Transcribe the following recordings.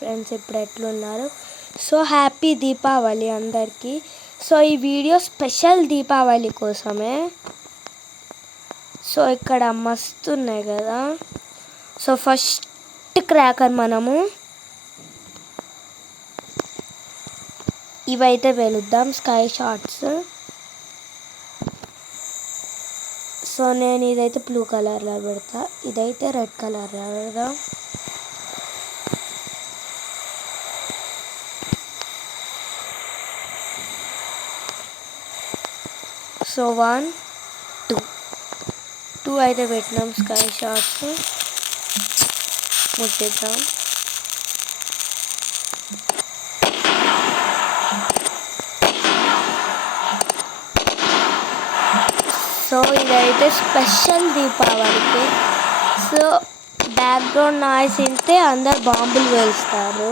ఫ్రెండ్స్, ఇప్పుడు ఎట్లున్నారు? So happy Deepavali అందరికీ. సో ఈ వీడియో స్పెషల్ దీపావళి కోసమే. సో ఇక్కడ మస్తు ఉన్నాయి కదా. సో ఫస్ట్ క్రాకర్ మనము ఇవైతే వెలుద్దాం, స్కై షాట్స్. సో నేను ఇదైతే బ్లూ కలర్లో పెడతా, ఇదైతే రెడ్ కలర్లో పెడదాం. సో 1 2 అయితే పెట్టినాం స్కై షాట్స్. ముట్టిద్దాం. సో ఇదైతే స్పెషల్ దీపావళికి. సో బ్యాక్గ్రౌండ్ నాయిస్ వింటే అందరు బాంబులు వేస్తారు.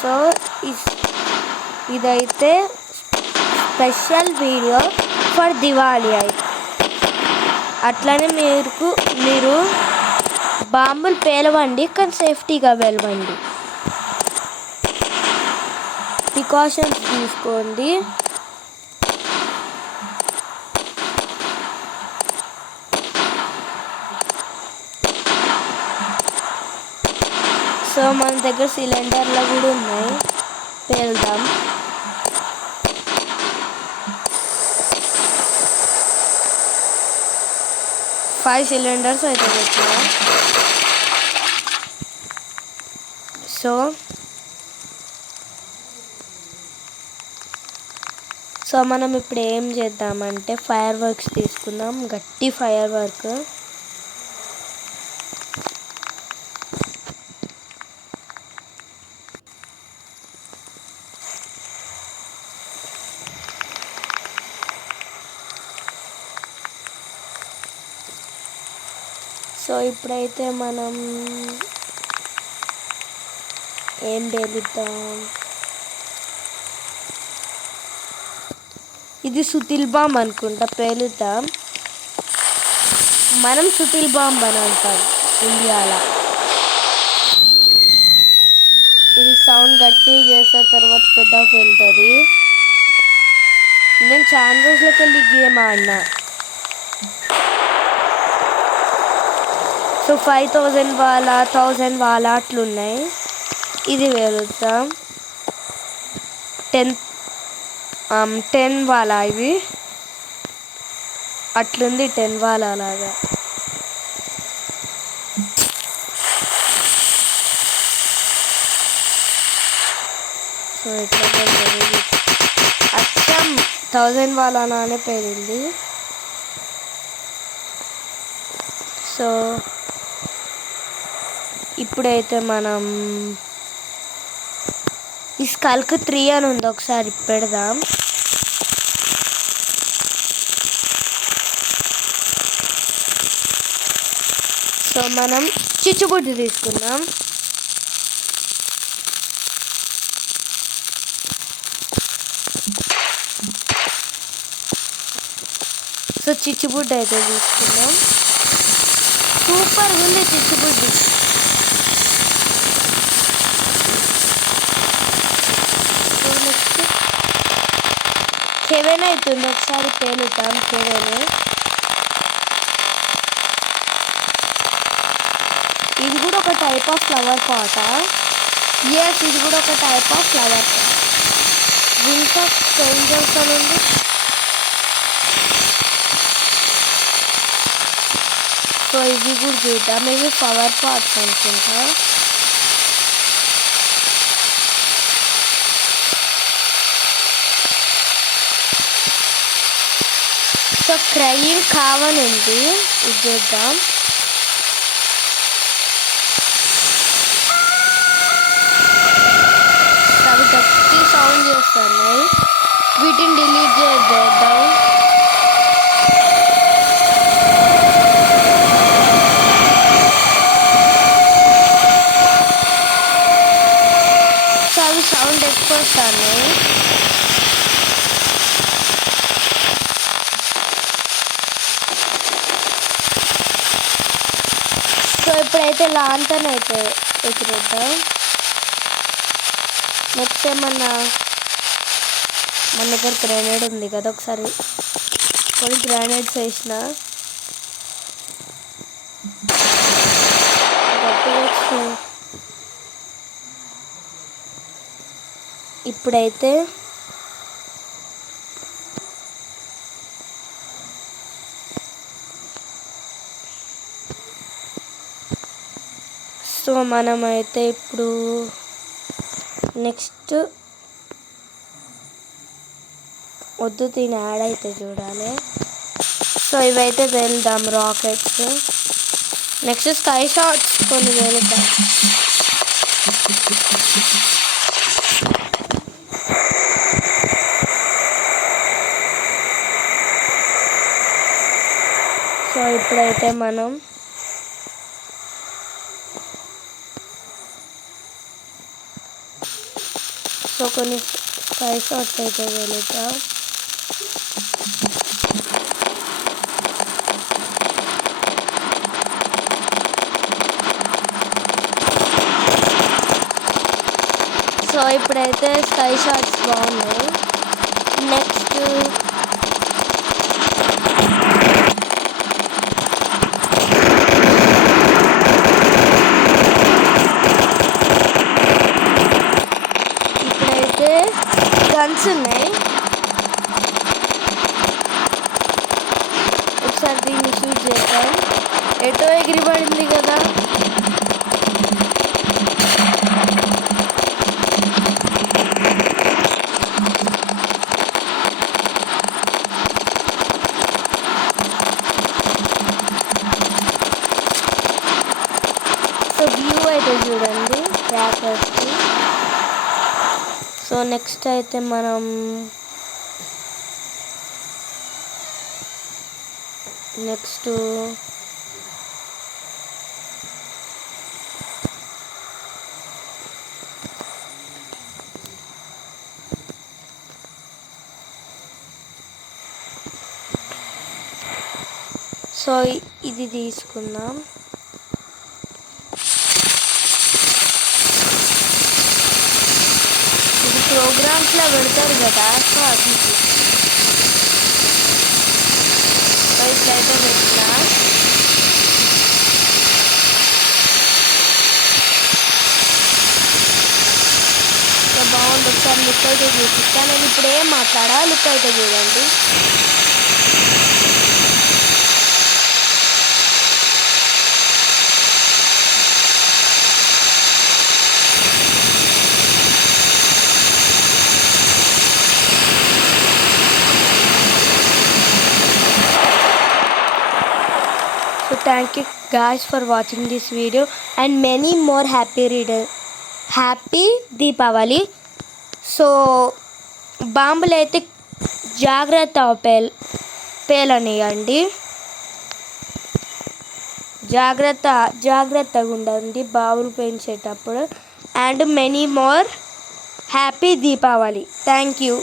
సో ఇదైతే స్పెషల్ వీడియో ఫర్ దివాళీ. అయితే అట్లనే మీరు బాంబులు పేలవండి, కానీ సేఫ్టీగా వెళ్ళవండి, ప్రికాషన్స్ తీసుకోండి. సో మన దగ్గర సిలిండర్లు కూడా ఉన్నాయి, పేలుదాం. ఫైవ్ సిలిండర్స్ అయితే పెట్టినా. సో మనం ఇప్పుడు ఏం చేద్దామంటే ఫైర్ వర్క్స్ తీసుకుందాం, గట్టి ఫైర్ వర్క్. సో ఇప్పుడైతే మనం ఏం పేలుద్దాం. ఇది సుతిల్ బాంబ్ అనుకుంటా, పేలుద్దాం. మనం సుతిల్ బాంబ్ అని అంటాం ఇండియాలో. ఇది సౌండ్ గట్టిగా చేసిన తర్వాత పెద్దగా వెళ్తుంది. నేను చాలా రోజులకి వెళ్ళి గేమ్ ఆడినా. సో 5000 వాళ్ళ 1000 వాళ్ళ అట్లున్నాయి. ఇది వేలుద్దాం. 10 వాళ్ళ ఇది అట్లుంది, 10 వాళ్ళ అలాగా. సో ఇట్లా అచ్చం 1000 వాళ్ళ నానే పేరింది. సో ఇప్పుడైతే మనం ఈ స్కల్క్ 3 అని ఉంది, ఒకసారి పెడదాం. సో మనం చిచ్చుబుడ్డి తీసుకుందాం. సో చిచ్చుబుడ్డి అయితే తీసుకుందాం. సూపర్ ఉంది చిచ్చుబుడ్డి. కెవెన్ అవుతుంది, ఒకసారి పేలుతాం. కెవెన్ ఇది కూడా ఒక type of flower pot. Yes, ఇది కూడా ఒక type of flower pot. Wings of strangers అని ఉంది. సో ఇవి కూడా చూద్దాం, ఇవి ఫ్లవర్ పాట్స్ అనుకుంటా. సో క్రయింగ్ కావని ఉంది, ఇది చూద్దాం. అవి గట్టి సౌండ్ చేస్తున్నాయి, వీటిని డిలీట్ చేద్దాం. సో అవి సౌండ్ ఎక్కువ వస్తున్నాయి. సో ఇప్పుడైతే లాంతన్ అయితే ఎత్తుకుంటాం. నెక్స్ట్ ఏమన్నా మన దగ్గర గ్రానైడ్ ఉంది కదా, ఒకసారి కొన్ని గ్రానైడ్స్ వేసిన ఇప్పుడైతే సో మనమైతే ఇప్పుడు నెక్స్ట్ వద్దు దీని యాడ్ అయితే చూడాలి. సో ఇవైతే వెళ్దాం రాకెట్స్. నెక్స్ట్ స్కై షాట్స్ కొన్ని వెళ్దాం. సో ఇప్పుడైతే మనం కొన్ని స్కై షాట్స్ అయితే వెళ్తాం. సో ఇప్పుడైతే స్కై షాట్స్ బాగున్నాయి. నెక్స్ట్ ఇప్పుడైతే గన్స్ ఉన్నాయి. ఒకసారి దీన్ని షూట్ చేద్దాం. ఎటో ఎగిరిపడింది కదా. వ్యూ అయితే చూడండి క్రాకర్స్కి. సో నెక్స్ట్ అయితే మనం నెక్స్ట్ సో ఇది తీసుకుందాం. ఇది ప్రోగ్రామ్స్లో పెడతారు కదా, సో అది ఇట్లయితే పెట్టిన. సో బాగుంది. ఒకసారి లుక్ అయితే చూపిస్తాను. నేను ఇప్పుడు ఏం మాట్లాడా, లుక్ అయితే చూడండి. So thank you guys for watching this video and many more happy Deepavali. So బాంబులు అయితే పేలనియండి. జాగ్రత్తగా ఉండండి బాంబులు పేల్చేటప్పుడు. And many more happy Deepavali. Thank you.